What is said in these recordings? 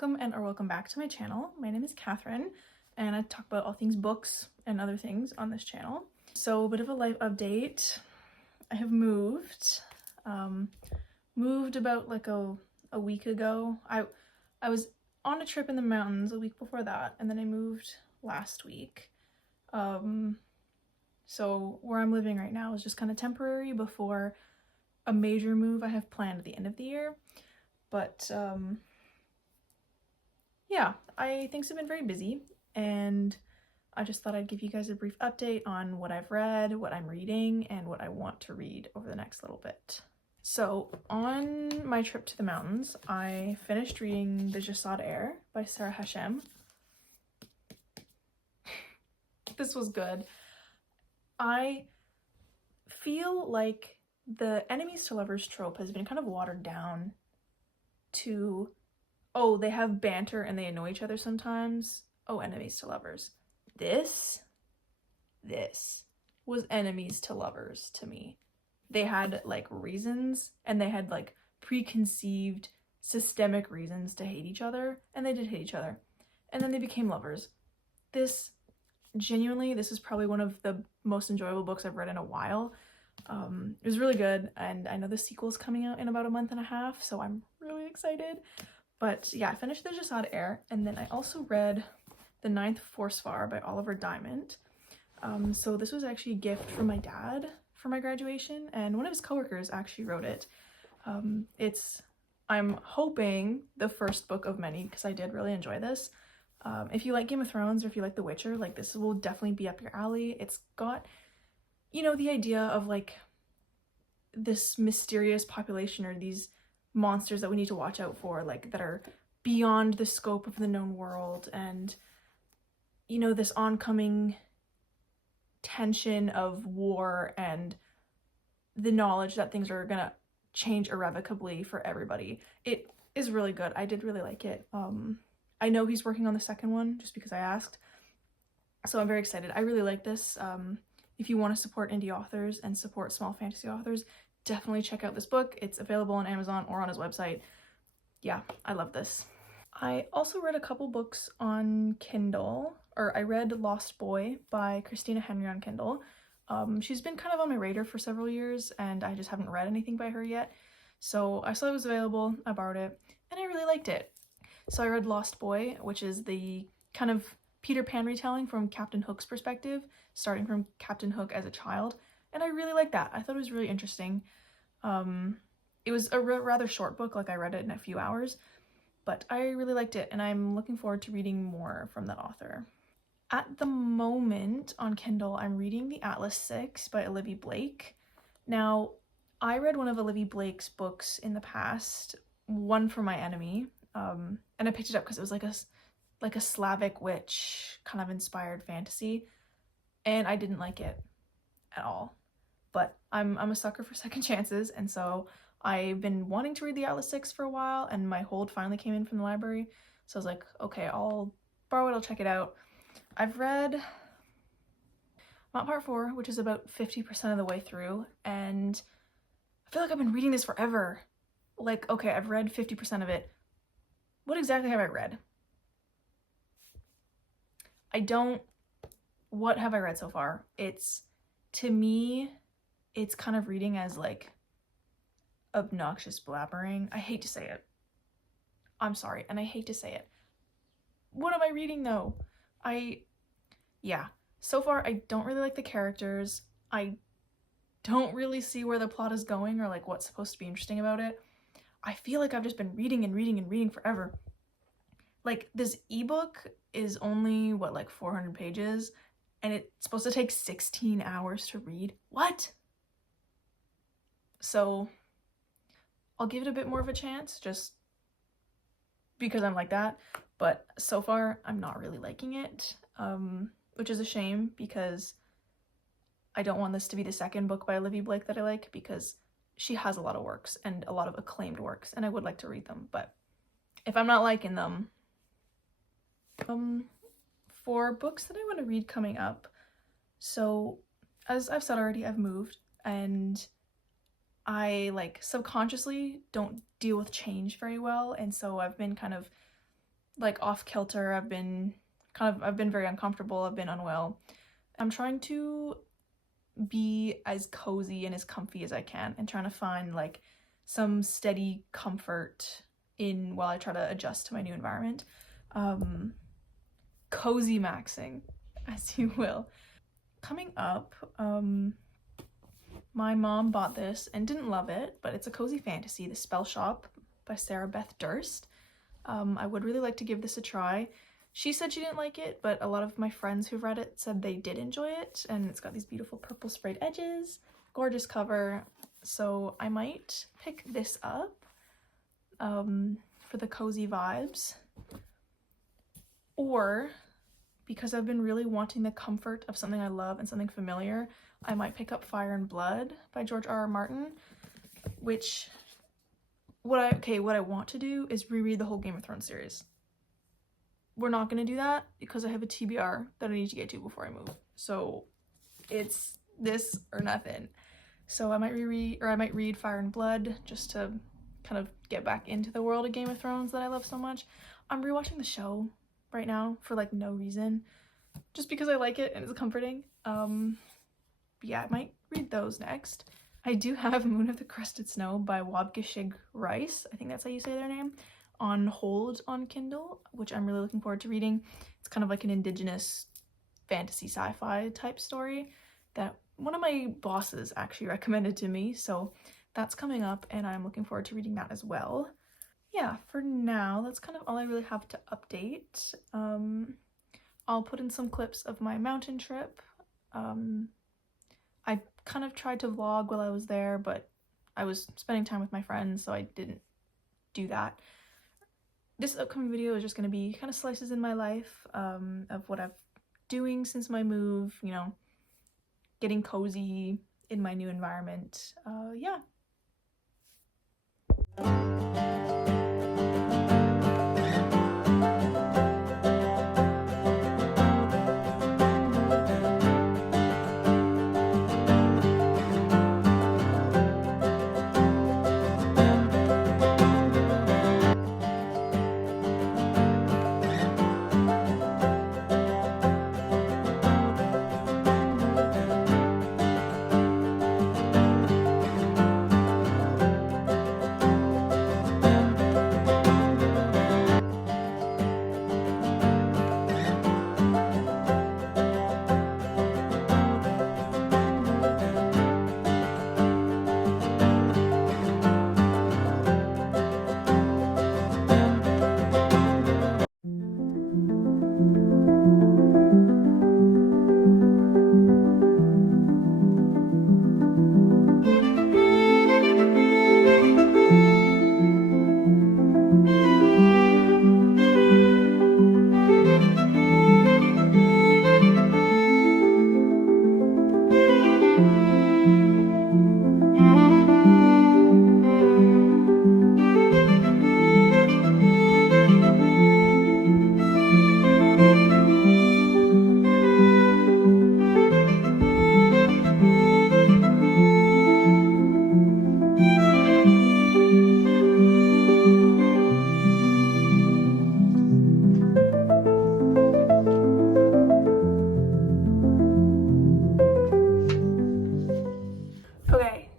Welcome or welcome back to my channel. My name is Catherine and I talk about all things books and other things on this channel. So a bit of a life update. I have moved. Moved about like a week ago. I was on a trip in the mountains a week before that, and then I moved last week. So where I'm living right now is just kind of temporary before a major move I have planned at the end of the year. But yeah, things have been very busy, and I just thought I'd give you guys a brief update on what I've read, what I'm reading, and what I want to read over the next little bit. So on my trip to the mountains, I finished reading The Jasad Air by Sarah Hashem. This was good. I feel like the enemies to lovers trope has been kind of watered down to, oh, they have banter and they annoy each other sometimes. Oh, enemies to lovers. This was enemies to lovers to me. They had like reasons, and they had like preconceived systemic reasons to hate each other, and they did hate each other. And then they became lovers. This is probably one of the most enjoyable books I've read in a while. It was really good, and I know the sequel's coming out in about a month and a half, so I'm really excited. But yeah, I finished The Jasad Air, and then I also read The Ninth Forsvar by Oliver Diamond. So this was actually a gift from my dad for my graduation, and one of his coworkers actually wrote it. I'm hoping the first book of many, because I did really enjoy this. If you like Game of Thrones or if you like The Witcher, like this will definitely be up your alley. It's got, you know, the idea of like this mysterious population or these monsters that we need to watch out for, like that are beyond the scope of the known world, and you know, this oncoming tension of war and the knowledge that things are gonna change irrevocably for everybody. It is really good. I did really like it. I know he's working on the second one just because I asked, so I'm very excited. I really like this. If you want to support indie authors and support small fantasy authors, definitely check out this book. It's available on Amazon or on his website. Yeah, I love this. I also read a couple books on Kindle, or I read Lost Boy by Christina Henry on Kindle. She's been kind of on my radar for several years, and I just haven't read anything by her yet. So I saw it was available, I borrowed it, and I really liked it. So I read Lost Boy, which is the kind of Peter Pan retelling from Captain Hook's perspective, starting from Captain Hook as a child, and I really liked that. I thought it was really interesting. It was a rather short book, like I read it in a few hours, but I really liked it, and I'm looking forward to reading more from that author. At the moment on Kindle, I'm reading The Atlas 6 by Olivia Blake. Now, I read one of Olivia Blake's books in the past, One for My Enemy, and I picked it up because it was like a Slavic witch kind of inspired fantasy, and I didn't like it at all. But I'm a sucker for second chances, and so I've been wanting to read The Atlas 6 for a while, and my hold finally came in from the library, so I was like, okay, I'll borrow it, I'll check it out. I've read Mount Part 4, which is about 50% of the way through, and I feel like I've been reading this forever. Like, okay, I've read 50% of it. What exactly have I read? What have I read so far? To me, it's kind of reading as like obnoxious blabbering. I hate to say it. I'm sorry, and I hate to say it. What am I reading though? Yeah, so far I don't really like the characters. I don't really see where the plot is going or like what's supposed to be interesting about it. I feel like I've just been reading and reading and reading forever. Like, this ebook is only, what, like 400 pages, and it's supposed to take 16 hours to read? What? So I'll give it a bit more of a chance, just because I'm like that, but so far I'm not really liking it, which is a shame because I don't want this to be the second book by Olivia Blake that I like, because she has a lot of works and a lot of acclaimed works, and I would like to read them, but if I'm not liking them. For books that I want to read coming up, so as I've said already, I've moved, and I like subconsciously don't deal with change very well, and so I've been kind of like off kilter. I've been very uncomfortable. I've been unwell. I'm trying to be as cozy and as comfy as I can and trying to find like some steady comfort in while I try to adjust to my new environment. Cozy maxing, as you will. Coming up, my mom bought this and didn't love it, but it's a cozy fantasy, The Spell Shop by Sarah Beth Durst. I would really like to give this a try. She said she didn't like it, but a lot of my friends who've read it said they did enjoy it, and it's got these beautiful purple sprayed edges, gorgeous cover, so I might pick this up for the cozy vibes. Or, because I've been really wanting the comfort of something I love and something familiar, I might pick up Fire and Blood by George R.R. Martin, which what I want to do is reread the whole Game of Thrones series. We're not going to do that because I have a TBR that I need to get to before I move. So it's this or nothing. So I might read Fire and Blood just to kind of get back into the world of Game of Thrones that I love so much. I'm rewatching the show right now for like no reason, just because I like it and it's comforting. Yeah, I might read those next. I do have Moon of the Crusted Snow by Wabgeshig Rice, I think that's how you say their name, on hold on Kindle, which I'm really looking forward to reading. It's kind of like an indigenous fantasy sci-fi type story that one of my bosses actually recommended to me, so that's coming up and I'm looking forward to reading that as well. Yeah, for now, that's kind of all I really have to update. I'll put in some clips of my mountain trip. I kind of tried to vlog while I was there, but I was spending time with my friends, so I didn't do that. This upcoming video is just going to be kind of slices in my life of what I'm doing since my move, you know, getting cozy in my new environment. Yeah.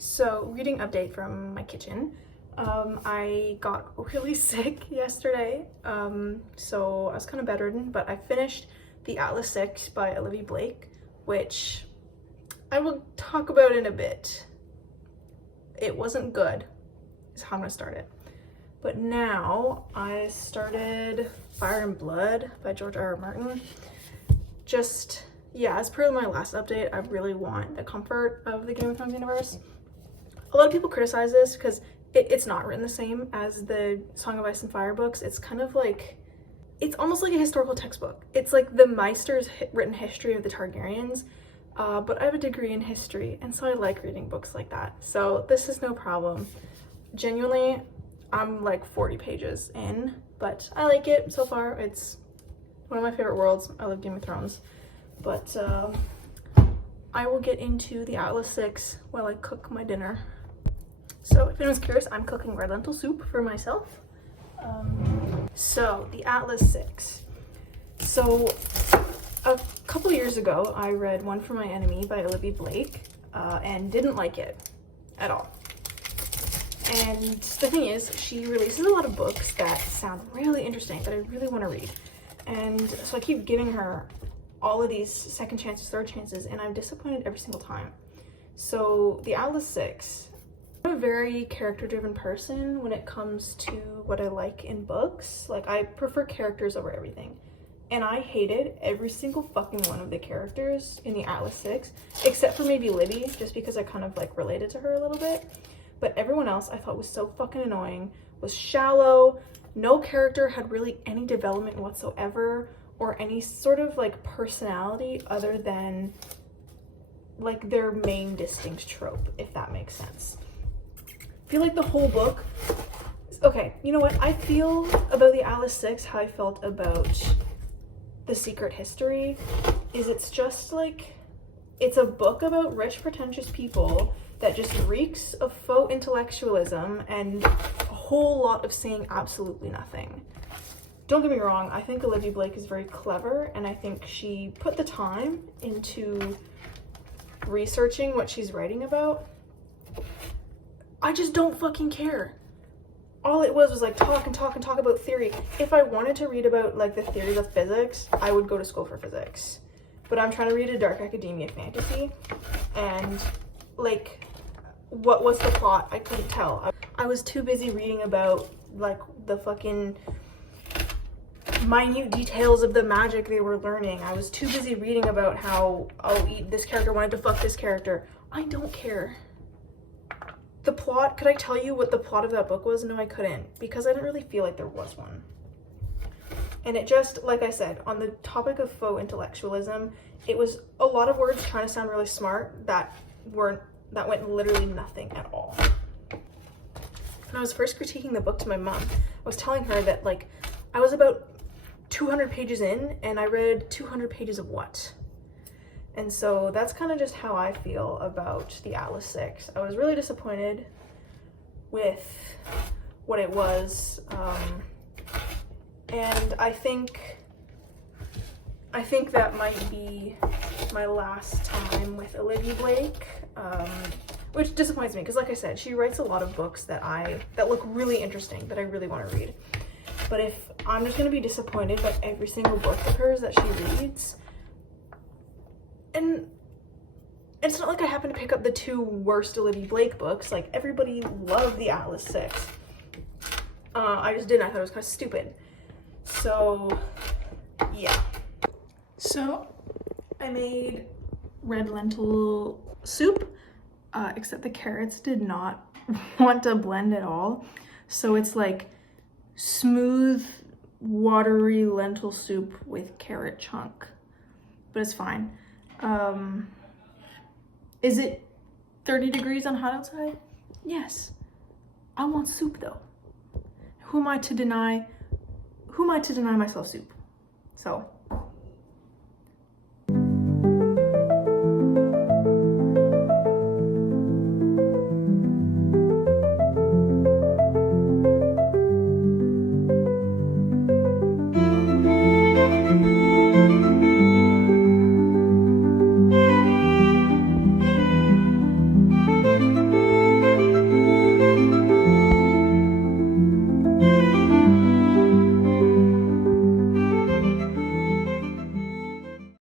So, reading update from my kitchen. I got really sick yesterday, so I was kind of bedridden, but I finished The Atlas 6 by Olivia Blake, which I will talk about in a bit. It wasn't good, is how I'm gonna start it. But now I started Fire and Blood by George R.R. Martin. Just, yeah, as per my last update, I really want the comfort of the Game of Thrones universe. A lot of people criticize this because it's not written the same as the Song of Ice and Fire books. It's kind of like, it's almost like a historical textbook. It's like the Meister's written history of the Targaryens, but I have a degree in history, and so I like reading books like that. So this is no problem. Genuinely, I'm like 40 pages in, but I like it so far. It's one of my favorite worlds. I love Game of Thrones. But I will get into the Atlas 6 while I cook my dinner. So if anyone's curious, I'm cooking red lentil soup for myself. So, the Atlas 6. So, a couple years ago, I read One for My Enemy by Olivia Blake, and didn't like it at all. And the thing is, she releases a lot of books that sound really interesting, that I really want to read. And so I keep giving her all of these second chances, third chances, and I'm disappointed every single time. So, the Atlas 6. I'm a very character-driven person when it comes to what I like in books. Like, I prefer characters over everything. And I hated every single fucking one of the characters in the Atlas 6, except for maybe Libby, just because I kind of, like, related to her a little bit. But everyone else I thought was so fucking annoying, was shallow, no character had really any development whatsoever, or any sort of, like, personality other than, like, their main distinct trope, if that makes sense. I feel like the whole book, okay, you know what, I feel about the Atlas 6 how I felt about The Secret History, is it's just like, it's a book about rich, pretentious people that just reeks of faux intellectualism and a whole lot of saying absolutely nothing. Don't get me wrong, I think Olivia Blake is very clever, and I think she put the time into researching what she's writing about. I just don't fucking care. All it was like talk about theory. If I wanted to read about like the theories of physics, I would go to school for physics. But I'm trying to read a dark academia fantasy, and like, what was the plot? I couldn't tell. I was too busy reading about like the fucking minute details of the magic they were learning. I was too busy reading about how, oh, this character wanted to fuck this character. I don't care. The plot, could I tell you what the plot of that book was? No, I couldn't, because I didn't really feel like there was one. And it just, like I said, on the topic of faux intellectualism, it was a lot of words trying to sound really smart that went literally nothing at all. When I was first critiquing the book to my mom, I was telling her that, like, I was about 200 pages in, and I read 200 pages of what? And so that's kind of just how I feel about the Atlas 6. I was really disappointed with what it was, and I think that might be my last time with Olivia Blake, which disappoints me because, like I said, she writes a lot of books that look really interesting, that I really want to read. But if I'm just going to be disappointed by every single book of hers that she reads, and it's not like I happen to pick up the 2 worst Olivia Blake books. Like, everybody loved the Atlas 6. I just didn't. I thought it was kind of stupid. So, yeah. So, I made red lentil soup, except the carrots did not want to blend at all. So it's like smooth, watery lentil soup with carrot chunk, but it's fine. Is it 30 degrees on hot outside? Yes. I want soup though. Who am I to deny myself soup? So